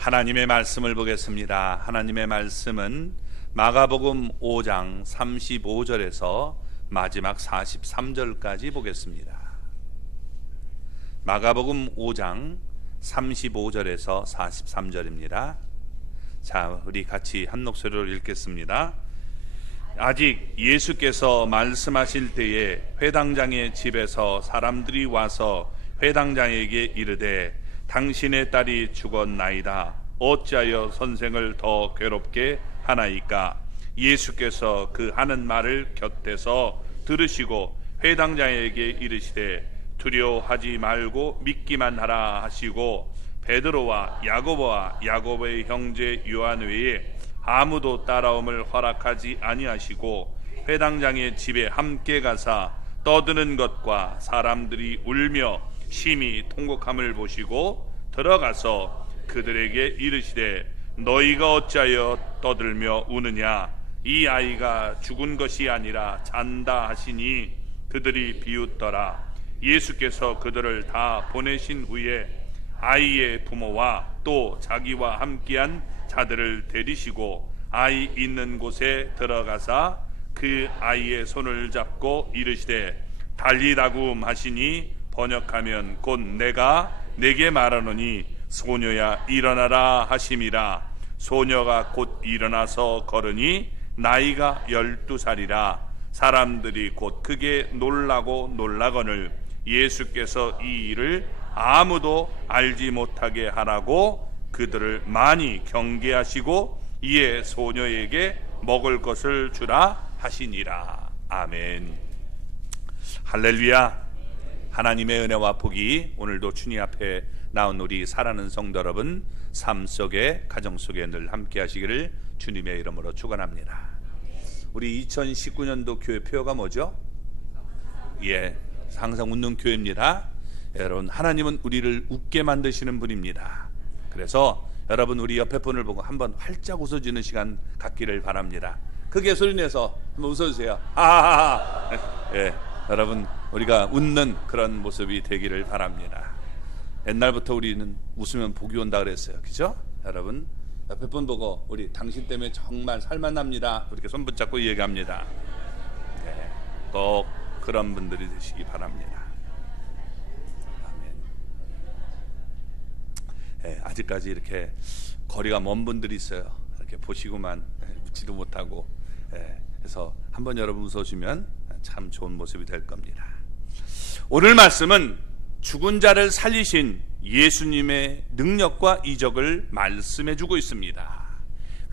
하나님의 말씀을 보겠습니다. 하나님의 말씀은 마가복음 5장 35절에서 마지막 43절까지 보겠습니다. 마가복음 5장 35절에서 43절입니다. 자, 우리 같이 한 목소리로 읽겠습니다. 아직 예수께서 말씀하실 때에 회당장의 집에서 사람들이 와서 회당장에게 이르되 당신의 딸이 죽었나이다. 어찌하여 선생을 더 괴롭게 하나이까? 예수께서 그 하는 말을 곁에서 들으시고 회당장에게 이르시되 두려워하지 말고 믿기만 하라 하시고 베드로와 야고보와 야고보의 형제 요한 외에 아무도 따라옴을 허락하지 아니하시고 회당장의 집에 함께 가사 떠드는 것과 사람들이 울며 심히 통곡함을 보시고 들어가서 그들에게 이르시되 너희가 어찌하여 떠들며 우느냐? 이 아이가 죽은 것이 아니라 잔다 하시니 그들이 비웃더라. 예수께서 그들을 다 보내신 후에 아이의 부모와 또 자기와 함께한 자들을 데리시고 아이 있는 곳에 들어가사 그 아이의 손을 잡고 이르시되 달리다굼 하시니 번역하면 곧 내가 내게 말하노니 소녀야 일어나라 하심이라. 소녀가 곧 일어나서 걸으니 나이가 12살이라. 사람들이 곧 크게 놀라고 놀라거늘 예수께서 이 일을 아무도 알지 못하게 하라고 그들을 많이 경계하시고 이에 소녀에게 먹을 것을 주라 하시니라. 아멘. 할렐루야. 하나님의 은혜와 복이 오늘도 주님 앞에 나온 우리 사랑하는 성도 여러분 삶 속에 가정 속에 늘 함께 하시기를 주님의 이름으로 축원합니다. 우리 2019년도 교회 표어가 뭐죠? 항상 웃는 교회입니다. 여러분, 하나님은 우리를 웃게 만드시는 분입니다. 그래서 여러분 우리 옆에 분을 보고 한번 활짝 웃어주는 시간 갖기를 바랍니다. 크게 소리내서 한번 웃어주세요. 여러분 우리가 웃는 그런 모습이 되기를 바랍니다. 옛날부터 우리는 웃으면 복이 온다 그랬어요. 그죠? 여러분 옆에 분 보고 우리 당신 때문에 정말 살만납니다. 이렇게 손 붙잡고 얘기합니다. 꼭 그런 분들이 되시기 바랍니다. 아멘. 아직까지 이렇게 거리가 먼 분들이 있어요. 이렇게 보시고만 웃지도 못하고. 그래서 한번 여러분 웃어주면 참 좋은 모습이 될 겁니다. 오늘 말씀은 죽은 자를 살리신 예수님의 능력과 이적을 말씀해 주고 있습니다.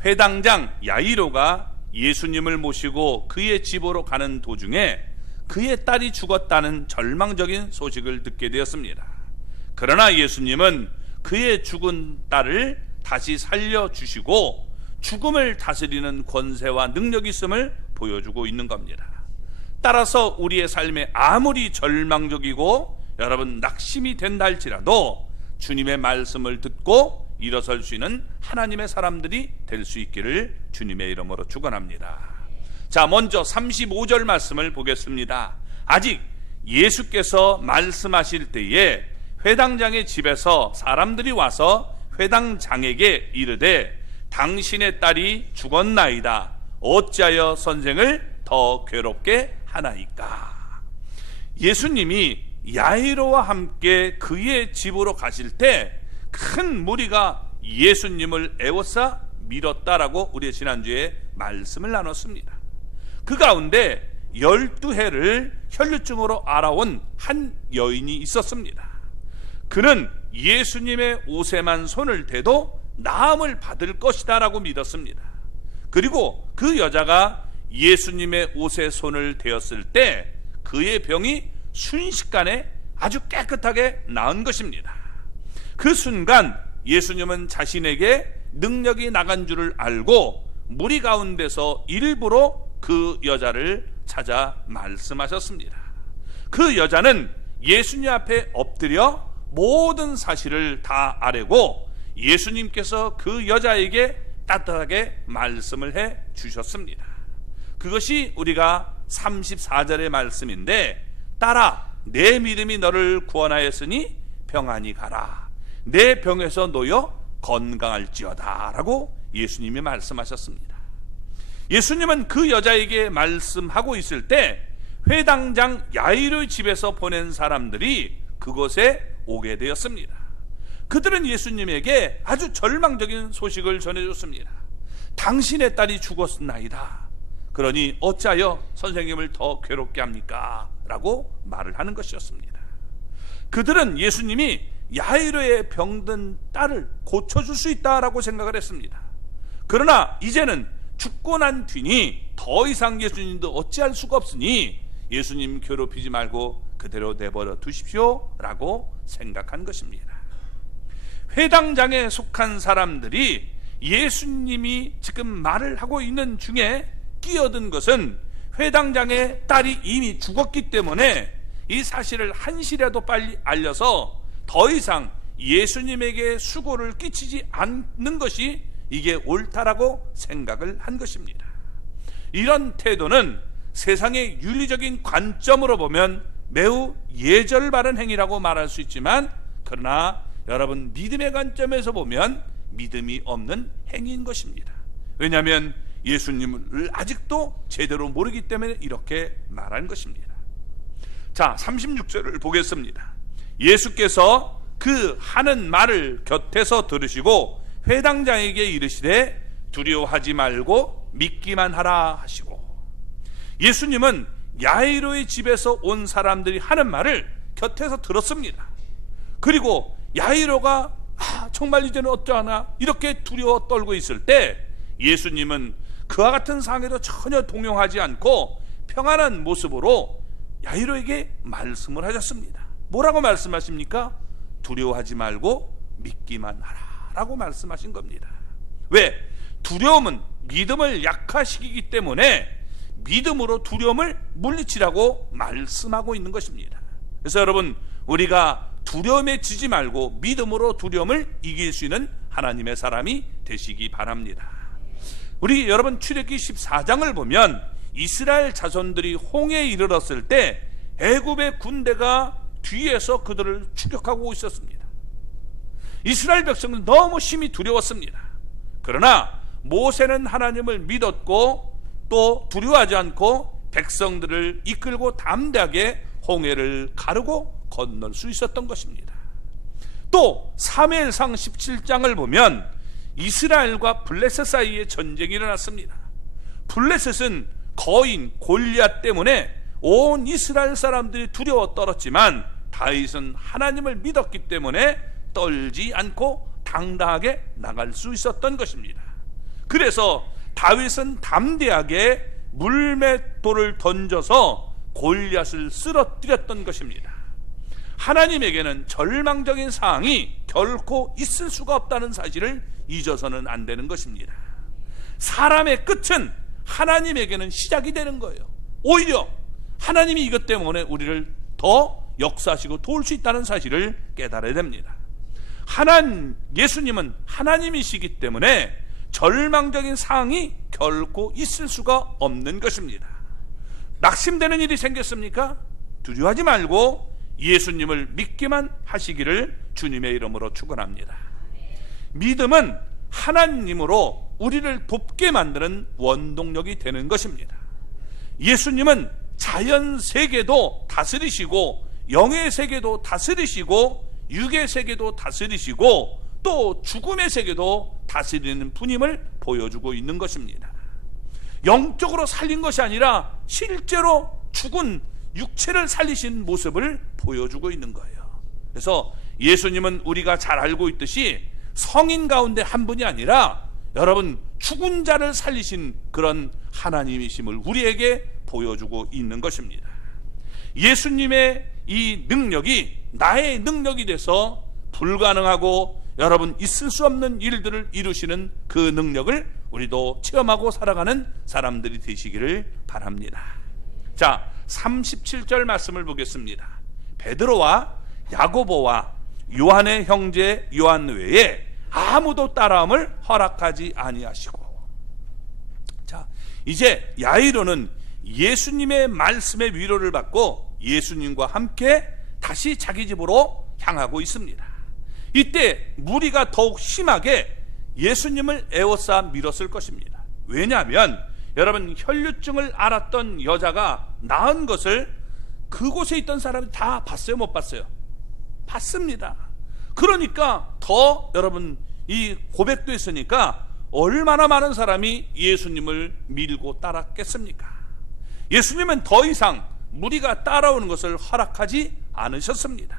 회당장 야이로가 예수님을 모시고 그의 집으로 가는 도중에 그의 딸이 죽었다는 절망적인 소식을 듣게 되었습니다. 그러나 예수님은 그의 죽은 딸을 다시 살려주시고 죽음을 다스리는 권세와 능력이 있음을 보여주고 있는 겁니다. 따라서 우리의 삶에 아무리 절망적이고 여러분 낙심이 된다 할지라도 주님의 말씀을 듣고 일어설 수 있는 하나님의 사람들이 될 수 있기를 주님의 이름으로 축원합니다. 자, 먼저 35절 말씀을 보겠습니다. 아직 예수께서 말씀하실 때에 회당장의 집에서 사람들이 와서 회당장에게 이르되 당신의 딸이 죽었나이다. 어찌하여 선생을 더 괴롭게 하나이까? 예수님이 야이로와 함께 그의 집으로 가실 때 큰 무리가 예수님을 에워싸 밀었다라고 우리 지난주에 말씀을 나눴습니다. 그 가운데 12해를 혈루증으로 알아온 한 여인이 있었습니다. 그는 예수님의 옷에만 손을 대도 나음을 받을 것이다 라고 믿었습니다. 그리고 그 여자가 예수님의 옷에 손을 대었을 때 그의 병이 순식간에 아주 깨끗하게 나은 것입니다. 그 순간 예수님은 자신에게 능력이 나간 줄을 알고 무리 가운데서 일부러 그 여자를 찾아 말씀하셨습니다. 그 여자는 예수님 앞에 엎드려 모든 사실을 다 아뢰고 예수님께서 그 여자에게 따뜻하게 말씀을 해 주셨습니다. 그것이 우리가 34절의 말씀인데 딸아 내 믿음이 너를 구원하였으니 평안히 가라. 내 병에서 놓여 건강할지어다 라고 예수님이 말씀하셨습니다. 예수님은 그 여자에게 말씀하고 있을 때 회당장 야이로의 집에서 보낸 사람들이 그곳에 오게 되었습니다. 그들은 예수님에게 아주 절망적인 소식을 전해줬습니다. 당신의 딸이 죽었나이다. 그러니 어찌하여 선생님을 더 괴롭게 합니까? 라고 말을 하는 것이었습니다. 그들은 예수님이 야이로의 병든 딸을 고쳐줄 수 있다라고 생각을 했습니다. 그러나 이제는 죽고 난 뒤니 더 이상 예수님도 어찌할 수가 없으니 예수님 괴롭히지 말고 그대로 내버려 두십시오 라고 생각한 것입니다. 회당장에 속한 사람들이 예수님이 지금 말을 하고 있는 중에 끼어든 것은 회당장의 딸이 이미 죽었기 때문에 이 사실을 한시라도 빨리 알려서 더 이상 예수님에게 수고를 끼치지 않는 것이 이게 옳다라고 생각을 한 것입니다. 이런 태도는 세상의 윤리적인 관점으로 보면 매우 예절 바른 행위라고 말할 수 있지만, 그러나 여러분 믿음의 관점에서 보면 믿음이 없는 행위인 것입니다. 왜냐하면 예수님을 아직도 제대로 모르기 때문에 이렇게 말한 것입니다. 자, 36절을 보겠습니다. 예수께서 그 하는 말을 곁에서 들으시고 회당장에게 이르시되 두려워하지 말고 믿기만 하라 하시고, 예수님은 야이로의 집에서 온 사람들이 하는 말을 곁에서 들었습니다. 그리고 야이로가 정말 이제는 어쩌나 이렇게 두려워 떨고 있을 때 예수님은 그와 같은 상황에도 전혀 동요하지 않고 평안한 모습으로 야이로에게 말씀을 하셨습니다. 뭐라고 말씀하십니까? 두려워하지 말고 믿기만 하라 라고 말씀하신 겁니다. 왜? 두려움은 믿음을 약화시키기 때문에 믿음으로 두려움을 물리치라고 말씀하고 있는 것입니다. 그래서 여러분, 우리가 두려움에 지지 말고 믿음으로 두려움을 이길 수 있는 하나님의 사람이 되시기 바랍니다. 우리 여러분 출애굽기 14장을 보면 이스라엘 자손들이 홍해에 이르렀을 때 애굽의 군대가 뒤에서 그들을 추격하고 있었습니다. 이스라엘 백성은 너무 심히 두려웠습니다. 그러나 모세는 하나님을 믿었고 또 두려워하지 않고 백성들을 이끌고 담대하게 홍해를 가르고 건널 수 있었던 것입니다. 또 사무엘상 17장을 보면 이스라엘과 블레셋 사이에 전쟁이 일어났습니다. 블레셋은 거인 골리앗 때문에 온 이스라엘 사람들이 두려워 떨었지만 다윗은 하나님을 믿었기 때문에 떨지 않고 당당하게 나갈 수 있었던 것입니다. 그래서 다윗은 담대하게 물맷돌을 던져서 골리앗을 쓰러뜨렸던 것입니다. 하나님에게는 절망적인 상황이 결코 있을 수가 없다는 사실을 잊어서는 안 되는 것입니다. 사람의 끝은 하나님에게는 시작이 되는 거예요. 오히려 하나님이 이것 때문에 우리를 더 역사하시고 도울 수 있다는 사실을 깨달아야 됩니다. 예수님은 하나님이시기 때문에 절망적인 상황이 결코 있을 수가 없는 것입니다. 낙심되는 일이 생겼습니까? 두려워하지 말고 예수님을 믿기만 하시기를 주님의 이름으로 축원합니다. 믿음은 하나님으로 우리를 돕게 만드는 원동력이 되는 것입니다. 예수님은 자연 세계도 다스리시고 영의 세계도 다스리시고 육의 세계도 다스리시고 또 죽음의 세계도 다스리는 분임을 보여주고 있는 것입니다. 영적으로 살린 것이 아니라 실제로 죽은 육체를 살리신 모습을 보여주고 있는 거예요. 그래서 예수님은 우리가 잘 알고 있듯이 성인 가운데 한 분이 아니라 여러분 죽은 자를 살리신 그런 하나님이심을 우리에게 보여주고 있는 것입니다. 예수님의 이 능력이 나의 능력이 돼서 불가능하고 여러분 있을 수 없는 일들을 이루시는 그 능력을 우리도 체험하고 살아가는 사람들이 되시기를 바랍니다. 자, 37절 말씀을 보겠습니다. 베드로와 야고보와 요한의 형제 요한 외에 아무도 따라함을 허락하지 아니하시고, 자, 이제 야이로는 예수님의 말씀의 위로를 받고 예수님과 함께 다시 자기 집으로 향하고 있습니다. 이때 무리가 더욱 심하게 예수님을 에워싸 밀었을 것입니다. 왜냐하면 여러분, 혈류증을 앓았던 여자가 나은 것을 그곳에 있던 사람이 다 봤어요, 못 봤어요? 봤습니다. 그러니까 더 여러분, 이 고백도 있으니까 얼마나 많은 사람이 예수님을 밀고 따랐겠습니까? 예수님은 더 이상 무리가 따라오는 것을 허락하지 않으셨습니다.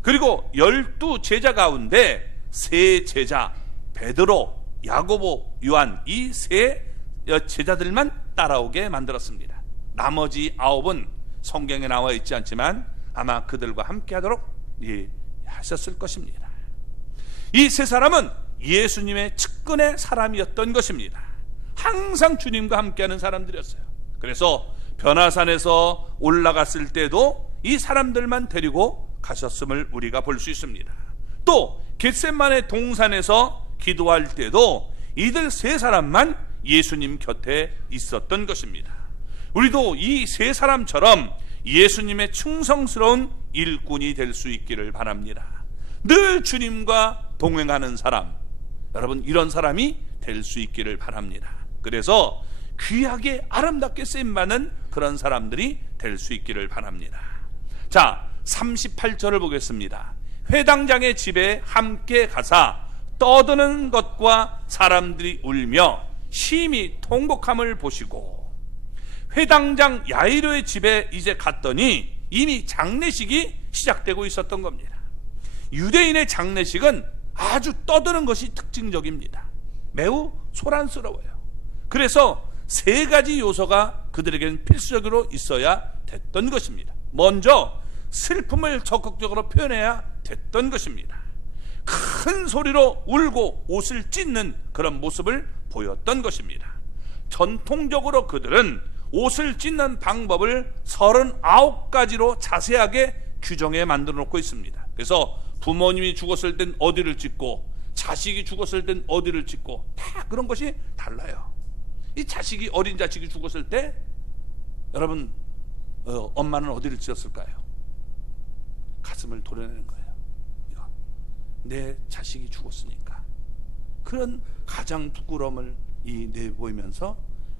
그리고 12 제자 가운데 3 제자, 베드로, 야고보, 요한, 이 3 제자들만 따라오게 만들었습니다. 나머지 9은 성경에 나와 있지 않지만 아마 그들과 함께 하도록 하셨을 것입니다. 이 3사람은 예수님의 측근의 사람이었던 것입니다. 항상 주님과 함께하는 사람들이었어요. 그래서 변화산에서 올라갔을 때도 이 사람들만 데리고 가셨음을 우리가 볼 수 있습니다. 또 겟세마네 동산에서 기도할 때도 이들 3사람만 예수님 곁에 있었던 것입니다. 우리도 이 3사람처럼 예수님의 충성스러운 일꾼이 될 수 있기를 바랍니다. 늘 주님과 동행하는 사람, 여러분, 이런 사람이 될 수 있기를 바랍니다. 그래서 귀하게 아름답게 쓰임받는 그런 사람들이 될 수 있기를 바랍니다. 자, 38절을 보겠습니다. 회당장의 집에 함께 가사 떠드는 것과 사람들이 울며 심히 통곡함을 보시고, 회당장 야이로의 집에 이제 갔더니 이미 장례식이 시작되고 있었던 겁니다. 유대인의 장례식은 아주 떠드는 것이 특징적입니다. 매우 소란스러워요. 그래서 3가지 요소가 그들에게는 필수적으로 있어야 됐던 것입니다. 먼저 슬픔을 적극적으로 표현해야 됐던 것입니다. 큰 소리로 울고 옷을 찢는 그런 모습을 보였던 것입니다. 전통적으로 그들은 옷을 찢는 방법을 39가지로 자세하게 규정해 만들어 놓고 있습니다. 그래서 부모님이 죽었을 땐 어디를 찢고, 자식이 죽었을 땐 어디를 찢고, 다 그런 것이 달라요. 이 자식이, 어린 자식이 죽었을 때 여러분, 엄마는 어디를 찢었을까요? 가슴을 도려내는 거예요. 이거. 내 자식이 죽었으니까. 그런 가장 부끄러움을 내보이면서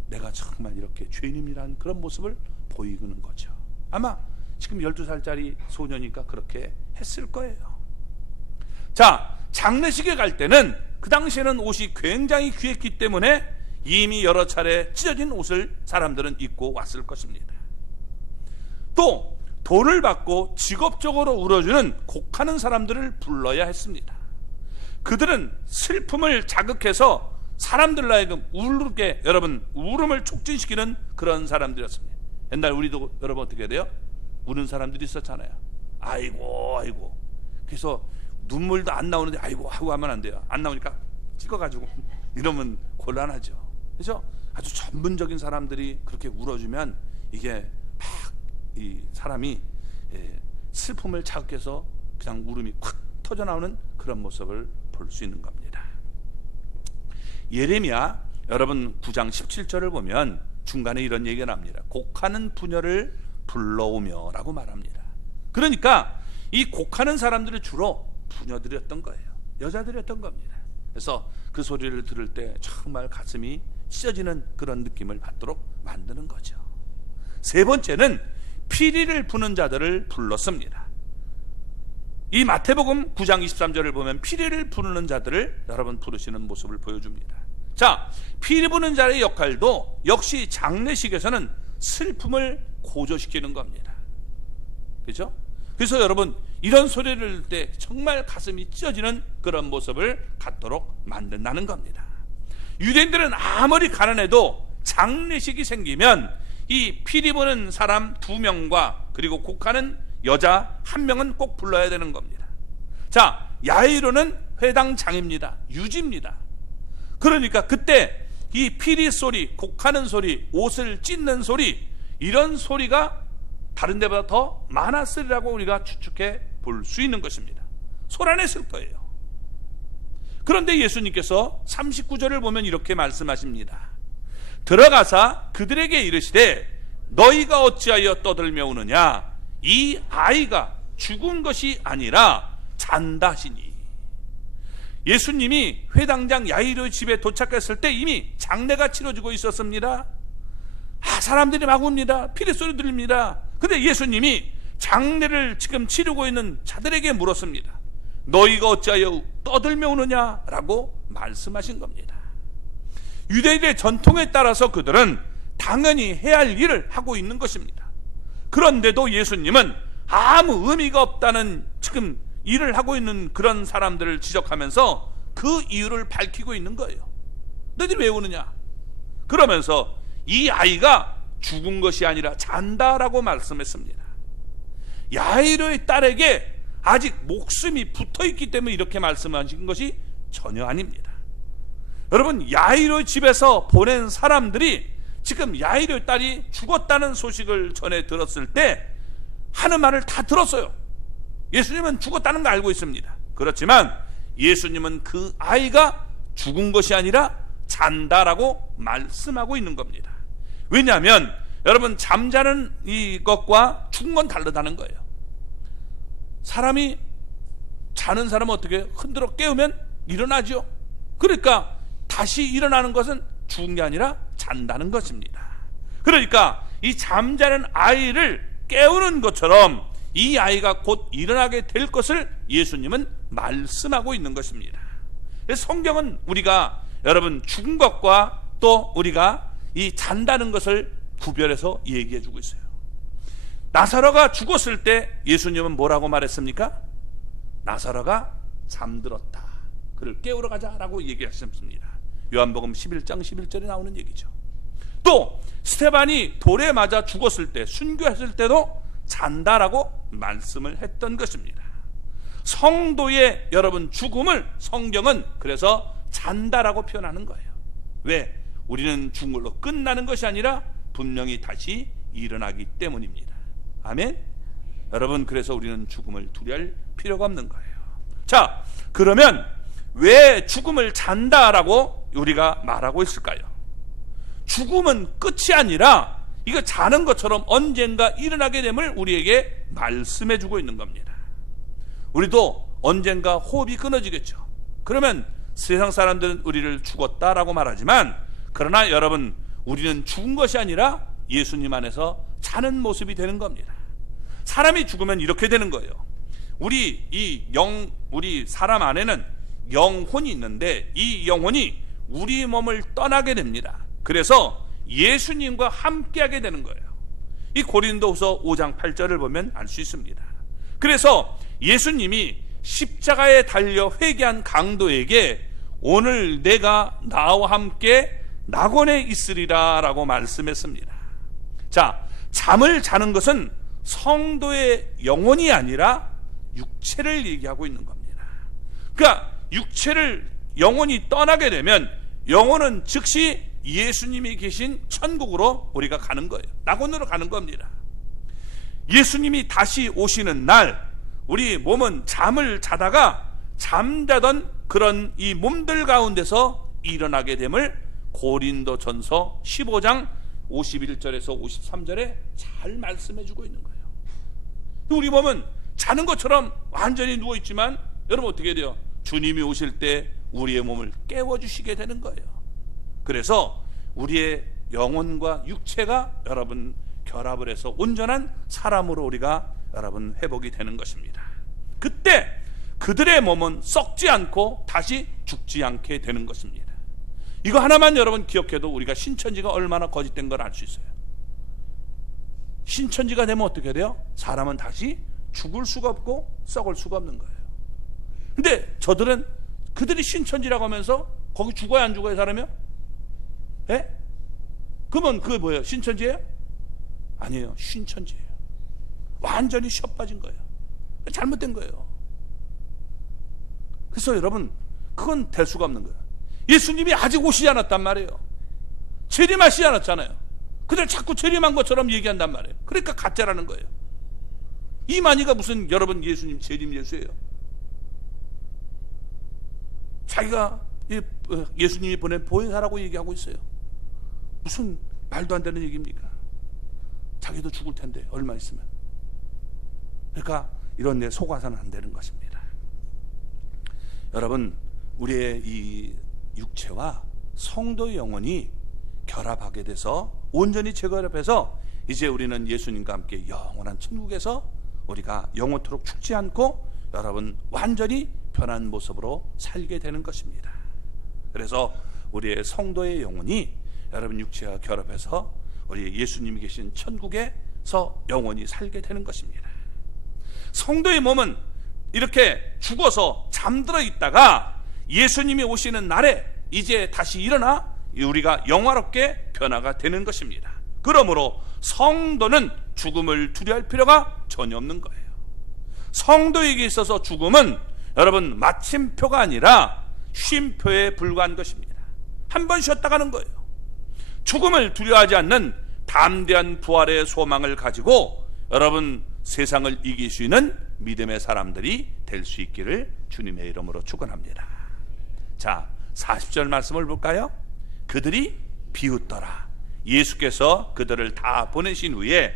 내가 정말 이렇게 죄인임이라는 그런 모습을 보이는 거죠. 아마 지금 12살짜리 소녀니까 그렇게 했을 거예요. 자, 장례식에 갈 때는 그 당시에는 옷이 굉장히 귀했기 때문에 이미 여러 차례 찢어진 옷을 사람들은 입고 왔을 것입니다. 또 돈을 받고 직업적으로 울어주는 곡하는 사람들을 불러야 했습니다. 그들은 슬픔을 자극해서 사람들로 하여금 울게, 여러분, 울음을 촉진시키는 그런 사람들이었습니다. 옛날 우리도 여러분 어떻게 돼요? 우는 사람들이 있었잖아요. 아이고 아이고. 그래서 눈물도 안 나오는데 아이고 하고 하면 안 돼요. 안 나오니까 찍어가지고 이러면 곤란하죠. 그래서 아주 전문적인 사람들이 그렇게 울어주면 이게 막 이 사람이 슬픔을 자극해서 그냥 울음이 콱 터져 나오는 그런 모습을 볼 수 있는 겁니다. 예레미야 여러분 9장 17절을 보면 중간에 이런 얘기가 납니다. 곡하는 부녀를 불러오며 라고 말합니다. 그러니까 이 곡하는 사람들은 주로 부녀들이었던 거예요. 여자들이었던 겁니다. 그래서 그 소리를 들을 때 정말 가슴이 찢어지는 그런 느낌을 받도록 만드는 거죠. 3번째는 피리를 부는 자들을 불렀습니다. 이 마태복음 9장 23절을 보면 피리를 부르는 자들을 여러분 부르시는 모습을 보여줍니다. 자, 피리 부는 자의 역할도 역시 장례식에서는 슬픔을 고조시키는 겁니다. 그렇죠? 그래서 여러분 이런 소리를 들을 때 정말 가슴이 찢어지는 그런 모습을 갖도록 만든다는 겁니다. 유대인들은 아무리 가난해도 장례식이 생기면 이 피리 부는 사람 2명과 그리고 곡하는 여자 1명은 꼭 불러야 되는 겁니다. 자, 야이로는 회당장입니다. 유지입니다. 그러니까 그때 이 피리 소리, 곡하는 소리, 옷을 찢는 소리, 이런 소리가 다른 데보다 더 많았으리라고 우리가 추측해 볼 수 있는 것입니다. 소란했을 거예요. 그런데 예수님께서 39절을 보면 이렇게 말씀하십니다. 들어가사 그들에게 이르시되 너희가 어찌하여 떠들며 우느냐, 이 아이가 죽은 것이 아니라 잔다 하시니. 예수님이 회당장 야이로의 집에 도착했을 때 이미 장례가 치러지고 있었습니다. 사람들이 막 옵니다. 피리소리 들립니다. 근데 예수님이 장례를 지금 치르고 있는 자들에게 물었습니다. 너희가 어찌하여 떠들며 오느냐? 라고 말씀하신 겁니다. 유대인의 전통에 따라서 그들은 당연히 해야 할 일을 하고 있는 것입니다. 그런데도 예수님은 아무 의미가 없다는 지금 일을 하고 있는 그런 사람들을 지적하면서 그 이유를 밝히고 있는 거예요. 너희들이 왜 오느냐? 그러면서 이 아이가 죽은 것이 아니라 잔다라고 말씀했습니다. 야이로의 딸에게 아직 목숨이 붙어있기 때문에 이렇게 말씀하신 것이 전혀 아닙니다. 여러분, 야이로의 집에서 보낸 사람들이 지금 야이로의 딸이 죽었다는 소식을 전해 들었을 때 하는 말을 다 들었어요. 예수님은 죽었다는 거 알고 있습니다. 그렇지만 예수님은 그 아이가 죽은 것이 아니라 잔다라고 말씀하고 있는 겁니다. 왜냐하면 여러분, 잠자는 이것과 죽은 건 다르다는 거예요. 사람이 자는 사람은 어떻게 흔들어 깨우면 일어나죠. 그러니까 다시 일어나는 것은 죽은 게 아니라 잔다는 것입니다. 그러니까 이 잠자는 아이를 깨우는 것처럼 이 아이가 곧 일어나게 될 것을 예수님은 말씀하고 있는 것입니다. 성경은 우리가 여러분 죽은 것과 또 우리가 이 잔다는 것을 구별해서 얘기해 주고 있어요. 나사로가 죽었을 때 예수님은 뭐라고 말했습니까? 나사로가 잠들었다. 그를 깨우러 가자라고 얘기하셨습니다. 요한복음 11장 11절에 나오는 얘기죠. 또 스테반이 돌에 맞아 죽었을 때, 순교했을 때도 잔다라고 말씀을 했던 것입니다. 성도의 여러분 죽음을 성경은 그래서 잔다라고 표현하는 거예요. 왜? 우리는 죽은 걸로 끝나는 것이 아니라 분명히 다시 일어나기 때문입니다. 아멘? 여러분, 그래서 우리는 죽음을 두려워할 필요가 없는 거예요. 자, 그러면 왜 죽음을 잔다라고 우리가 말하고 있을까요? 죽음은 끝이 아니라 이거 자는 것처럼 언젠가 일어나게 됨을 우리에게 말씀해 주고 있는 겁니다. 우리도 언젠가 호흡이 끊어지겠죠. 그러면 세상 사람들은 우리를 죽었다라고 말하지만, 그러나 여러분, 우리는 죽은 것이 아니라 예수님 안에서 자는 모습이 되는 겁니다. 사람이 죽으면 이렇게 되는 거예요. 우리 사람 안에는 영혼이 있는데 이 영혼이 우리 몸을 떠나게 됩니다. 그래서 예수님과 함께하게 되는 거예요. 이 고린도후서 5장 8절을 보면 알 수 있습니다. 그래서 예수님이 십자가에 달려 회개한 강도에게 오늘 내가 나와 함께 낙원에 있으리라 라고 말씀했습니다. 자, 잠을 자는 것은 성도의 영혼이 아니라 육체를 얘기하고 있는 겁니다. 그러니까 육체를 영혼이 떠나게 되면 영혼은 즉시 예수님이 계신 천국으로 우리가 가는 거예요. 낙원으로 가는 겁니다. 예수님이 다시 오시는 날 우리 몸은 잠을 자다가 잠자던 그런 이 몸들 가운데서 일어나게 됨을 고린도전서 15장 51절에서 53절에 잘 말씀해 주고 있는 거예요. 우리 몸은 자는 것처럼 완전히 누워있지만 여러분 어떻게 돼요? 주님이 오실 때 우리의 몸을 깨워주시게 되는 거예요. 그래서 우리의 영혼과 육체가 여러분 결합을 해서 온전한 사람으로 우리가 여러분 회복이 되는 것입니다. 그때 그들의 몸은 썩지 않고 다시 죽지 않게 되는 것입니다. 이거 하나만 여러분 기억해도 우리가 신천지가 얼마나 거짓된 걸 알 수 있어요. 신천지가 되면 어떻게 돼요? 사람은 다시 죽을 수가 없고 썩을 수가 없는 거예요. 근데 저들은 그들이 신천지라고 하면서 거기 죽어야 안 죽어야 사람이요? 예? 그러면 그게 뭐예요? 신천지예요? 아니에요. 신천지예요. 완전히 쉬어 빠진 거예요. 잘못된 거예요. 그래서 여러분 그건 될 수가 없는 거예요. 예수님이 아직 오시지 않았단 말이에요. 재림하시지 않았잖아요. 그들 자꾸 재림한 것처럼 얘기한단 말이에요. 그러니까 가짜라는 거예요. 이만희가 무슨 여러분 예수님 재림 예수예요? 자기가 예수님이 보낸 보혜사라고 얘기하고 있어요. 무슨 말도 안 되는 얘기입니까? 자기도 죽을 텐데 얼마 있으면. 그러니까 이런 데 속아서는 안 되는 것입니다. 여러분 우리의 이 육체와 성도의 영혼이 결합하게 돼서 온전히 재결합해서 이제 우리는 예수님과 함께 영원한 천국에서 우리가 영원토록 죽지 않고 여러분 완전히 변한 모습으로 살게 되는 것입니다. 그래서 우리의 성도의 영혼이 여러분 육체와 결합해서 우리 예수님이 계신 천국에서 영원히 살게 되는 것입니다. 성도의 몸은 이렇게 죽어서 잠들어 있다가 예수님이 오시는 날에 이제 다시 일어나 우리가 영화롭게 변화가 되는 것입니다. 그러므로 성도는 죽음을 두려워할 필요가 전혀 없는 거예요. 성도에게 있어서 죽음은 여러분 마침표가 아니라 쉼표에 불과한 것입니다. 한 번 쉬었다 가는 거예요. 죽음을 두려워하지 않는 담대한 부활의 소망을 가지고 여러분 세상을 이길 수 있는 믿음의 사람들이 될 수 있기를 주님의 이름으로 축원합니다. 자, 40절 말씀을 볼까요? 그들이 비웃더라. 예수께서 그들을 다 보내신 후에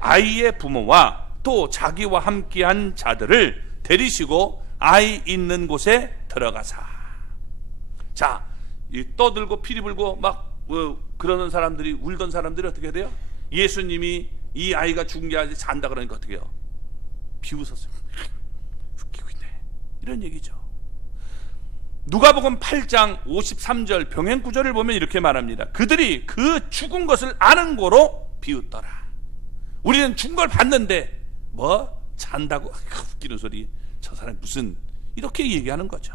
아이의 부모와 또 자기와 함께한 자들을 데리시고 아이 있는 곳에 들어가사. 자, 이 떠들고 피리 불고 막 그러는 사람들이, 울던 사람들이 어떻게 돼요? 예수님이 이 아이가 죽은 게 아니라 잔다 그러니까 어떻게 해요? 비웃었어요. 웃기고 있네, 이런 얘기죠. 누가복음 8장 53절 병행 구절을 보면 이렇게 말합니다. 그들이 그 죽은 것을 아는 고로 비웃더라. 우리는 죽은 걸 봤는데 뭐 잔다고 웃기는 소리, 저 사람 무슨, 이렇게 얘기하는 거죠.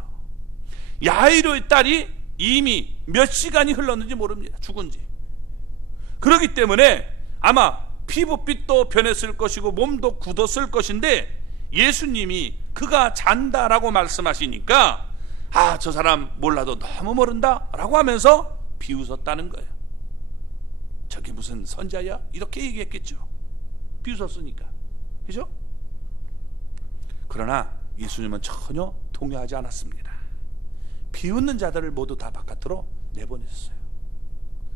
야이로의 딸이 이미 몇 시간이 흘렀는지 모릅니다. 죽은 지. 그렇기 때문에 아마 피부빛도 변했을 것이고 몸도 굳었을 것인데 예수님이 그가 잔다라고 말씀하시니까 아, 저 사람 몰라도 너무 모른다 라고 하면서 비웃었다는 거예요. 저게 무슨 선자야? 이렇게 얘기했겠죠. 비웃었으니까. 그죠? 그러나 예수님은 전혀 동요하지 않았습니다. 비웃는 자들을 모두 다 바깥으로 내보냈어요.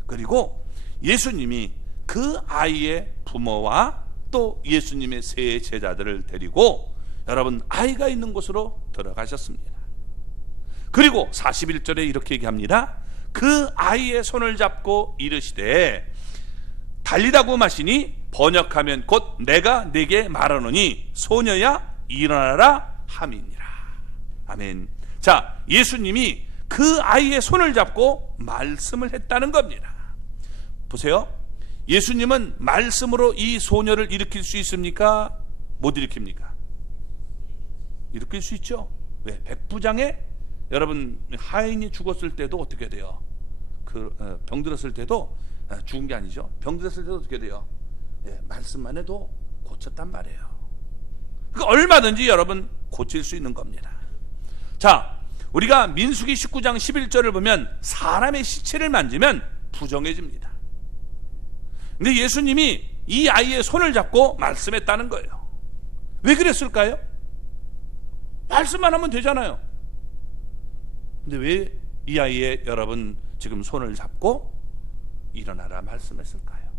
그리고 예수님이 그 아이의 부모와 또 예수님의 세 제자들을 데리고 여러분 아이가 있는 곳으로 들어가셨습니다. 그리고 41절에 이렇게 얘기합니다. 그 아이의 손을 잡고 이르시되 달리다고 마시니 번역하면 곧 내가 네게 말하노니 소녀야 일어나라 함이니라. 아멘. 자, 예수님이 그 아이의 손을 잡고 말씀을 했다는 겁니다. 보세요. 예수님은 말씀으로 이 소녀를 일으킬 수 있습니까? 못 일으킵니까? 일으킬 수 있죠. 왜? 백부장의 여러분 하인이 죽었을 때도 어떻게 돼요? 병들었을 때도 죽은 게 아니죠. 병들었을 때도 어떻게 돼요? 말씀만 해도 고쳤단 말이에요. 그러니까 얼마든지 여러분 고칠 수 있는 겁니다. 자, 우리가 민수기 19장 11절을 보면 사람의 시체를 만지면 부정해집니다. 근데 예수님이 이 아이의 손을 잡고 말씀했다는 거예요. 왜 그랬을까요? 말씀만 하면 되잖아요. 근데 왜 이 아이의 여러분 지금 손을 잡고 일어나라 말씀했을까요?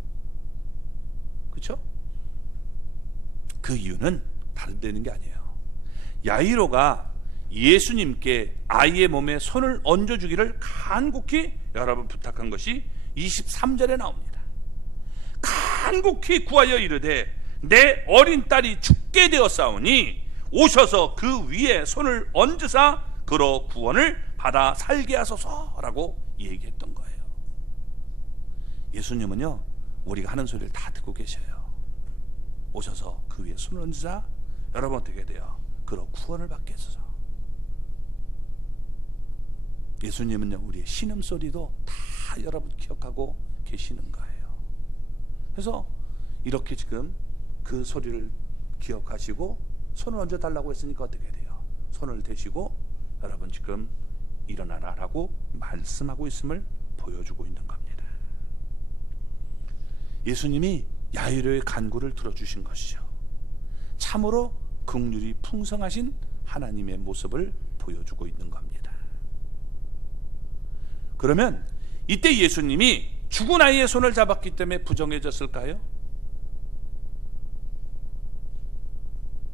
그렇죠? 그 이유는 다른 데 있는 게 아니에요. 야이로가 예수님께 아이의 몸에 손을 얹어주기를 간곡히 여러분 부탁한 것이 23절에 나옵니다. 간곡히 구하여 이르되 내 어린 딸이 죽게 되었사오니 오셔서 그 위에 손을 얹으사 그로 구원을 받아 살게 하소서라고 얘기했던 거예요. 예수님은요 우리가 하는 소리를 다 듣고 계셔요. 오셔서 그 위에 손을 얹으사 여러분 어떻게 돼요? 그로 구원을 받게 해소서. 예수님은요 우리의 신음소리도 다 여러분 기억하고 계시는 거예요. 그래서 이렇게 지금 그 소리를 기억하시고 손을 얹어 달라고 했으니까 어떻게 돼요? 손을 대시고 여러분 지금 일어나라 라고 말씀하고 있음을 보여주고 있는 겁니다. 예수님이 야이로의 간구를 들어주신 것이죠. 참으로 긍휼이 풍성하신 하나님의 모습을 보여주고 있는 겁니다. 그러면 이때 예수님이 죽은 아이의 손을 잡았기 때문에 부정해졌을까요?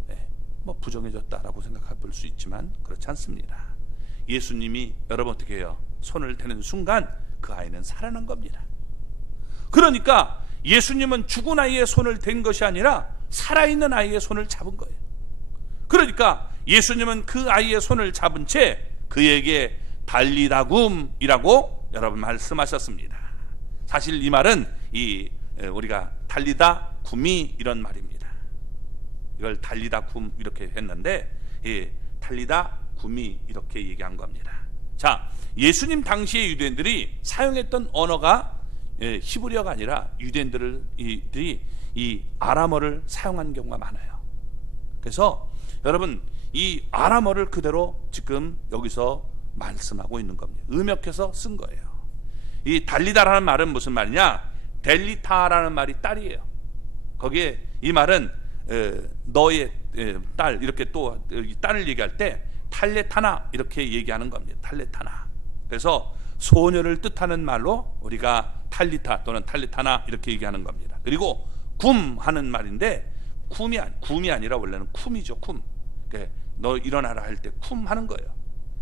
네, 뭐 부정해졌다라고 생각해 볼 수 있지만 그렇지 않습니다. 예수님이 여러분 어떻게 해요? 손을 대는 순간 그 아이는 살아난 겁니다. 그러니까 예수님은 죽은 아이의 손을 댄 것이 아니라 살아있는 아이의 손을 잡은 거예요. 그러니까 예수님은 그 아이의 손을 잡은 채 그에게 달리다굼이라고 여러분 말씀하셨습니다. 사실 이 말은 우리가 달리다 굼이 이런 말입니다. 이걸 달리다 굼 이렇게 했는데 달리다 굼이 이렇게 얘기한 겁니다. 자, 예수님 당시의 유대인들이 사용했던 언어가 히브리어가 아니라 유대인들이 이 아람어를 사용한 경우가 많아요. 그래서 여러분 이 아람어를 그대로 지금 여기서 말씀하고 있는 겁니다. 음역해서 쓴 거예요. 이 달리다라는 말은 무슨 말이냐? 델리타라는 말이 딸이에요. 거기에 이 말은 너의 딸, 이렇게 또 딸을 얘기할 때 탈레타나 이렇게 얘기하는 겁니다. 탈레타나. 그래서 소녀를 뜻하는 말로 우리가 탈리타 또는 탈레타나 이렇게 얘기하는 겁니다. 그리고 굼 하는 말인데 굼이 아니라 원래는 쿰이죠. 쿰. 너 일어나라 할 때 쿰 하는 거예요.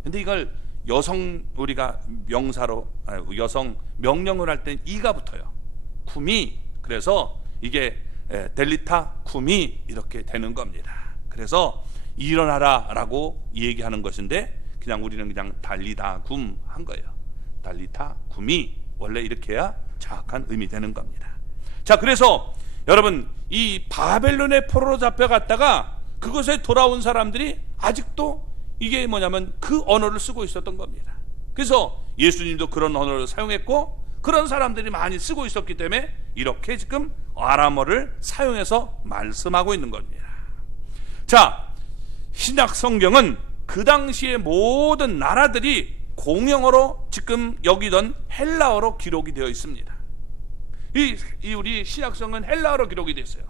근데 이걸 여성 우리가 명사로 여성 명령을 할 때 이가 붙어요. 쿰이. 그래서 이게 델리타 쿰이 이렇게 되는 겁니다. 그래서 일어나라 라고 얘기하는 것인데 그냥 우리는 그냥 달리다 굼 한 거예요. 달리타 굼이 원래 이렇게 해야 정확한 의미 되는 겁니다. 자, 그래서 여러분 이 바벨론의 포로로 잡혀갔다가 그곳에 돌아온 사람들이 아직도 이게 뭐냐면 그 언어를 쓰고 있었던 겁니다. 그래서 예수님도 그런 언어를 사용했고 그런 사람들이 많이 쓰고 있었기 때문에 이렇게 지금 아람어를 사용해서 말씀하고 있는 겁니다. 자, 신약 성경은 그 당시의 모든 나라들이 공용어로 지금 여기던 헬라어로 기록이 되어 있습니다. 우리 신약성은 헬라어로 기록이 됐어요.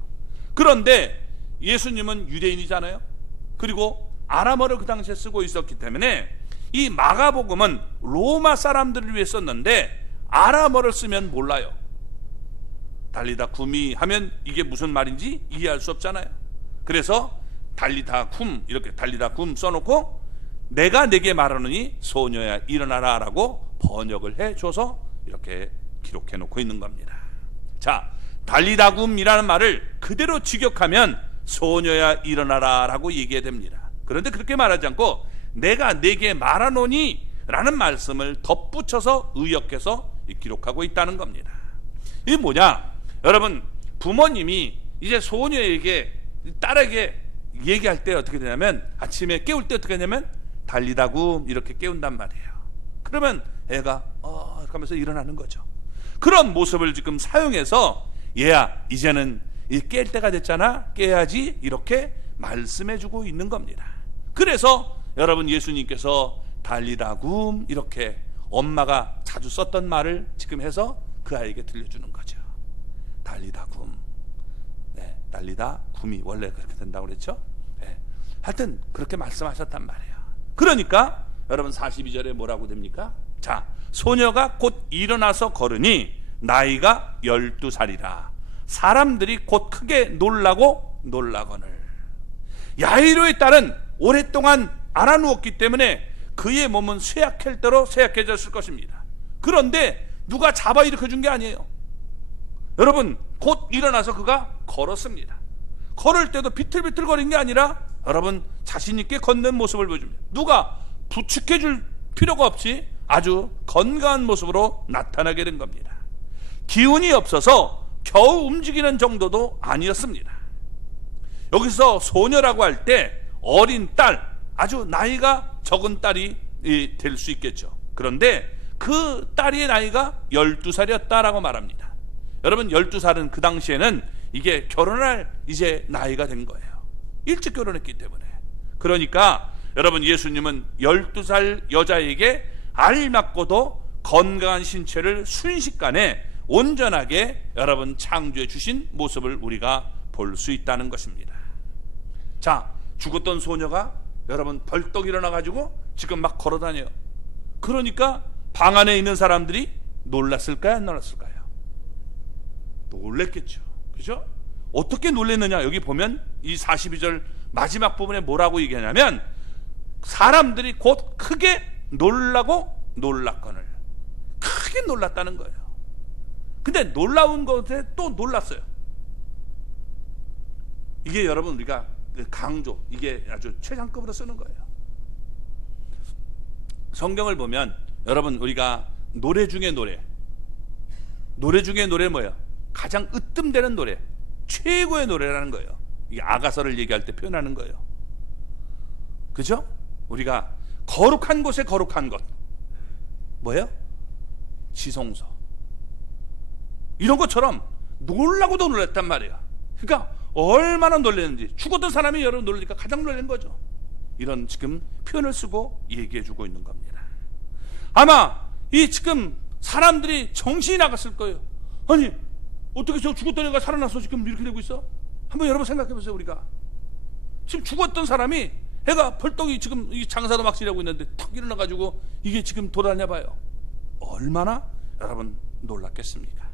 그런데 예수님은 유대인이잖아요. 그리고 아람어를 그 당시에 쓰고 있었기 때문에 이 마가복음은 로마 사람들을 위해 썼는데 아람어를 쓰면 몰라요. 달리다 굼이 하면 이게 무슨 말인지 이해할 수 없잖아요. 그래서 달리다 굼 이렇게 달리다 굼 써놓고 내가 네게 말하노니 소녀야 일어나라 라고 번역을 해줘서 이렇게 기록해 놓고 있는 겁니다. 자, 달리다 굼이라는 말을 그대로 직역하면 소녀야 일어나라 라고 얘기해야 됩니다. 그런데 그렇게 말하지 않고 내가 네게 말하노니 라는 말씀을 덧붙여서 의역해서 기록하고 있다는 겁니다. 이게 뭐냐? 여러분 부모님이 이제 소녀에게 딸에게 얘기할 때 어떻게 되냐면 아침에 깨울 때 어떻게 하냐면 달리다 굼 이렇게 깨운단 말이에요. 그러면 애가 이렇게 하면서 일어나는 거죠. 그런 모습을 지금 사용해서 얘야 이제는 깰 때가 됐잖아 깨야지 이렇게 말씀해주고 있는 겁니다. 그래서 여러분 예수님께서 달리다 굼 이렇게 엄마가 자주 썼던 말을 지금 해서 그 아이에게 들려주는 거죠. 달리다 굼. 네, 달리다 굼이 원래 그렇게 된다고 그랬죠. 네. 하여튼 그렇게 말씀하셨단 말이에요. 그러니까 여러분 42절에 뭐라고 됩니까? 자, 소녀가 곧 일어나서 걸으니 나이가 12살이라 사람들이 곧 크게 놀라거늘. 야이로의 딸은 오랫동안 알아누웠기 때문에 그의 몸은 쇠약할 대로 쇠약해졌을 것입니다. 그런데 누가 잡아 일으켜 준 게 아니에요. 여러분 곧 일어나서 그가 걸었습니다. 걸을 때도 비틀비틀 거린 게 아니라 여러분 자신 있게 걷는 모습을 보여줍니다. 누가 부축해 줄 필요가 없이 아주 건강한 모습으로 나타나게 된 겁니다. 기운이 없어서 겨우 움직이는 정도도 아니었습니다. 여기서 소녀라고 할 때 어린 딸, 아주 나이가 적은 딸이 될 수 있겠죠. 그런데 그 딸의 나이가 12살이었다라고 말합니다. 여러분 12살은 그 당시에는 이게 결혼할 이제 나이가 된 거예요. 일찍 결혼했기 때문에. 그러니까 여러분 예수님은 12살 여자에게 알맞고도 건강한 신체를 순식간에 온전하게 여러분 창조해 주신 모습을 우리가 볼 수 있다는 것입니다. 자, 죽었던 소녀가 여러분 벌떡 일어나 가지고 지금 막 걸어 다녀요. 그러니까 방 안에 있는 사람들이 놀랐을까요? 안 놀랐을까요? 놀랬겠죠. 그죠? 어떻게 놀랬느냐? 여기 보면 이 42절 마지막 부분에 뭐라고 얘기하냐면 사람들이 곧 크게 놀라고 놀랐거늘. 크게 놀랐다는 거예요. 근데 놀라운 것에 또 놀랐어요. 이게 여러분 우리가 강조, 이게 아주 최상급으로 쓰는 거예요. 성경을 보면 여러분 우리가 노래 중에 노래 뭐예요? 가장 으뜸되는 노래, 최고의 노래라는 거예요. 이게 아가서를 얘기할 때 표현하는 거예요. 그죠? 우리가 거룩한 곳에 거룩한 것 뭐예요? 지성소. 이런 것처럼 놀라고도 놀랐단 말이에요. 그러니까 얼마나 놀랐는지, 죽었던 사람이 여러분 놀라니까 가장 놀란 거죠. 이런 지금 표현을 쓰고 얘기해 주고 있는 겁니다. 아마 이 지금 사람들이 정신이 나갔을 거예요. 아니 어떻게 저 죽었던 애가 살아나서 지금 이렇게 되고 있어? 한번 여러분 생각해 보세요. 우리가 지금 죽었던 사람이 애가 벌떡이 지금 장사도 막 지내고 있는데 탁 일어나가지고 이게 지금 돌아다녀 봐요. 얼마나 여러분 놀랐겠습니까?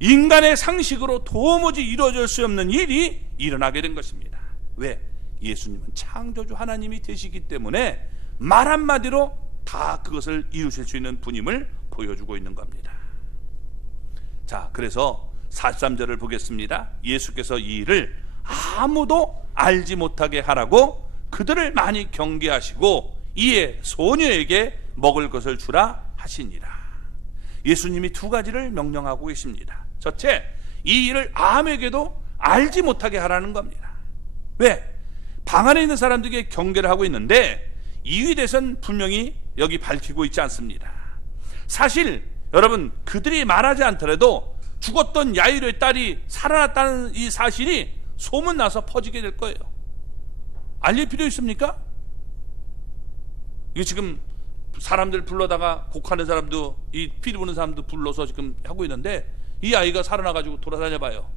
인간의 상식으로 도무지 이루어질 수 없는 일이 일어나게 된 것입니다. 왜? 예수님은 창조주 하나님이 되시기 때문에 말 한마디로 다 그것을 이루실 수 있는 분임을 보여주고 있는 겁니다. 자, 그래서 43절을 보겠습니다. 예수께서 이 일을 아무도 알지 못하게 하라고 그들을 많이 경계하시고 이에 소녀에게 먹을 것을 주라 하시니라. 예수님이 두 가지를 명령하고 계십니다. 첫째, 이 일을 아무에게도 알지 못하게 하라는 겁니다. 왜? 방 안에 있는 사람들에게 경계를 하고 있는데 이유에 대해서는 분명히 여기 밝히고 있지 않습니다. 사실 여러분 그들이 말하지 않더라도 죽었던 야이로의 딸이 살아났다는 이 사실이 소문나서 퍼지게 될 거예요. 알릴 필요 있습니까? 이게 지금 사람들 불러다가 곡하는 사람도, 이 피리 부는 사람도 불러서 지금 하고 있는데 이 아이가 살아나가지고 돌아다녀 봐요.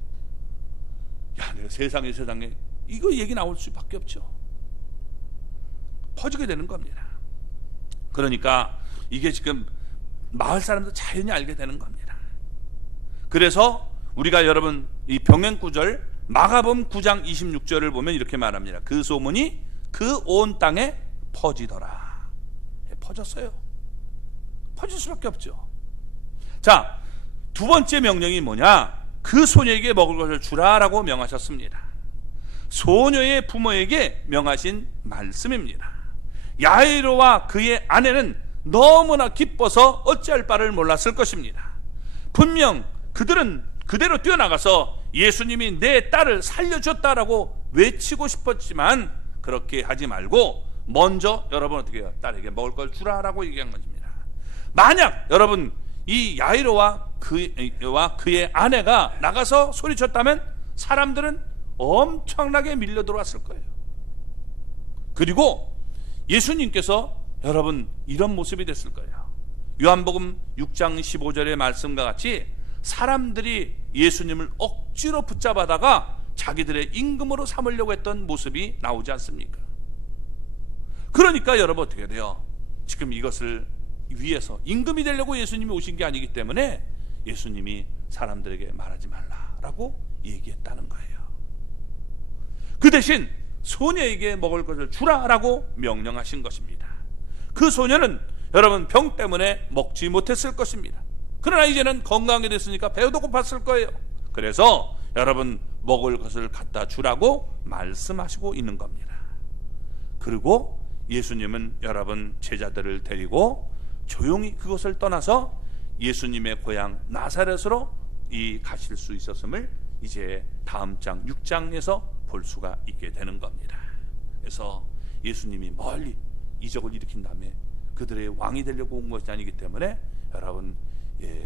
야, 내가 세상에 이거 얘기 나올 수밖에 없죠. 퍼지게 되는 겁니다. 그러니까 이게 지금 마을 사람도 자연히 알게 되는 겁니다. 그래서 우리가 여러분 이 병행구절 마가복음 9장 26절을 보면 이렇게 말합니다. 그 소문이 그 온 땅에 퍼지더라. 퍼졌어요. 퍼질 수밖에 없죠. 자, 두 번째 명령이 뭐냐? 그 소녀에게 먹을 것을 주라라고 명하셨습니다. 소녀의 부모에게 명하신 말씀입니다. 야이로와 그의 아내는 너무나 기뻐서 어찌할 바를 몰랐을 것입니다. 분명 그들은 그대로 뛰어나가서 예수님이 내 딸을 살려줬다라고 외치고 싶었지만 그렇게 하지 말고 먼저 여러분 어떻게 해요? 딸에게 먹을 걸 주라라고 얘기한 것입니다. 만약 여러분 이 야이로와 그의 아내가 나가서 소리쳤다면 사람들은 엄청나게 밀려 들어왔을 거예요. 그리고 예수님께서 여러분 이런 모습이 됐을 거예요. 요한복음 6장 15절의 말씀과 같이 사람들이 예수님을 억지로 붙잡아다가 자기들의 임금으로 삼으려고 했던 모습이 나오지 않습니까? 그러니까 여러분 어떻게 돼요? 지금 이것을 위해서 임금이 되려고 예수님이 오신 게 아니기 때문에 예수님이 사람들에게 말하지 말라라고 얘기했다는 거예요. 그 대신 소녀에게 먹을 것을 주라라고 명령하신 것입니다. 그 소녀는 여러분 병 때문에 먹지 못했을 것입니다. 그러나 이제는 건강하게 됐으니까 배도 고팠을 거예요. 그래서 여러분 먹을 것을 갖다 주라고 말씀하시고 있는 겁니다. 그리고 예수님은 여러분 제자들을 데리고 조용히 그것을 떠나서 예수님의 고향 나사렛으로 가실 수 있었음을 이제 다음 장 6장에서 볼 수가 있게 되는 겁니다. 그래서 예수님이 멀리 이적을 일으킨 다음에 그들의 왕이 되려고 온 것이 아니기 때문에 여러분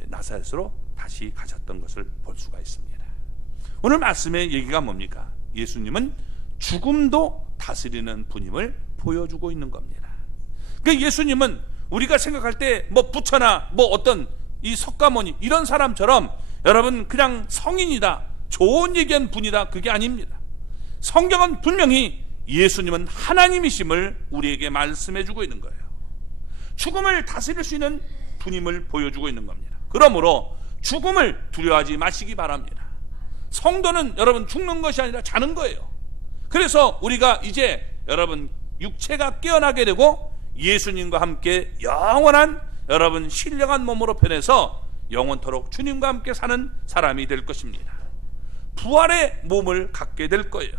나사렛으로 다시 가셨던 것을 볼 수가 있습니다. 오늘 말씀의 얘기가 뭡니까? 예수님은 죽음도 다스리는 분임을 보여주고 있는 겁니다. 그러니까 예수님은 우리가 생각할 때 뭐 부처나 뭐 어떤 이 석가모니 이런 사람처럼 여러분 그냥 성인이다, 좋은 얘기한 분이다, 그게 아닙니다. 성경은 분명히 예수님은 하나님이심을 우리에게 말씀해주고 있는 거예요. 죽음을 다스릴 수 있는 분임을 보여주고 있는 겁니다. 그러므로 죽음을 두려워하지 마시기 바랍니다. 성도는 여러분 죽는 것이 아니라 자는 거예요. 그래서 우리가 이제 여러분 육체가 깨어나게 되고 예수님과 함께 영원한 여러분 신령한 몸으로 변해서 영원토록 주님과 함께 사는 사람이 될 것입니다. 부활의 몸을 갖게 될 거예요.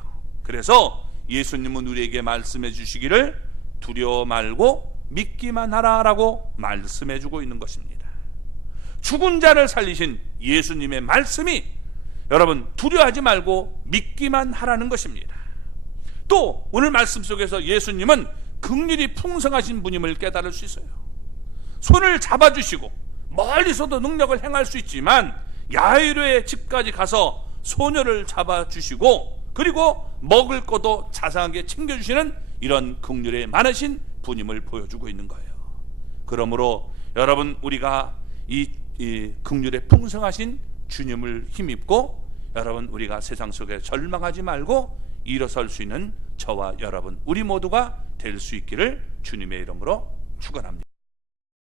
그래서 예수님은 우리에게 말씀해 주시기를 두려워 말고 믿기만 하라라고 말씀해 주고 있는 것입니다. 죽은 자를 살리신 예수님의 말씀이 여러분 두려워하지 말고 믿기만 하라는 것입니다. 또 오늘 말씀 속에서 예수님은 긍휼이 풍성하신 분임을 깨달을 수 있어요. 손을 잡아주시고 멀리서도 능력을 행할 수 있지만 야이로의 집까지 가서 소녀를 잡아주시고 그리고 먹을 것도 자상하게 챙겨주시는 이런 긍휼에 많으신 분임을 보여주고 있는 거예요. 그러므로 여러분 우리가 이 긍휼에 풍성하신 주님을 힘입고 여러분 우리가 세상 속에 절망하지 말고 일어설 수 있는 저와 여러분 우리 모두가 될 수 있기를 주님의 이름으로 축원합니다.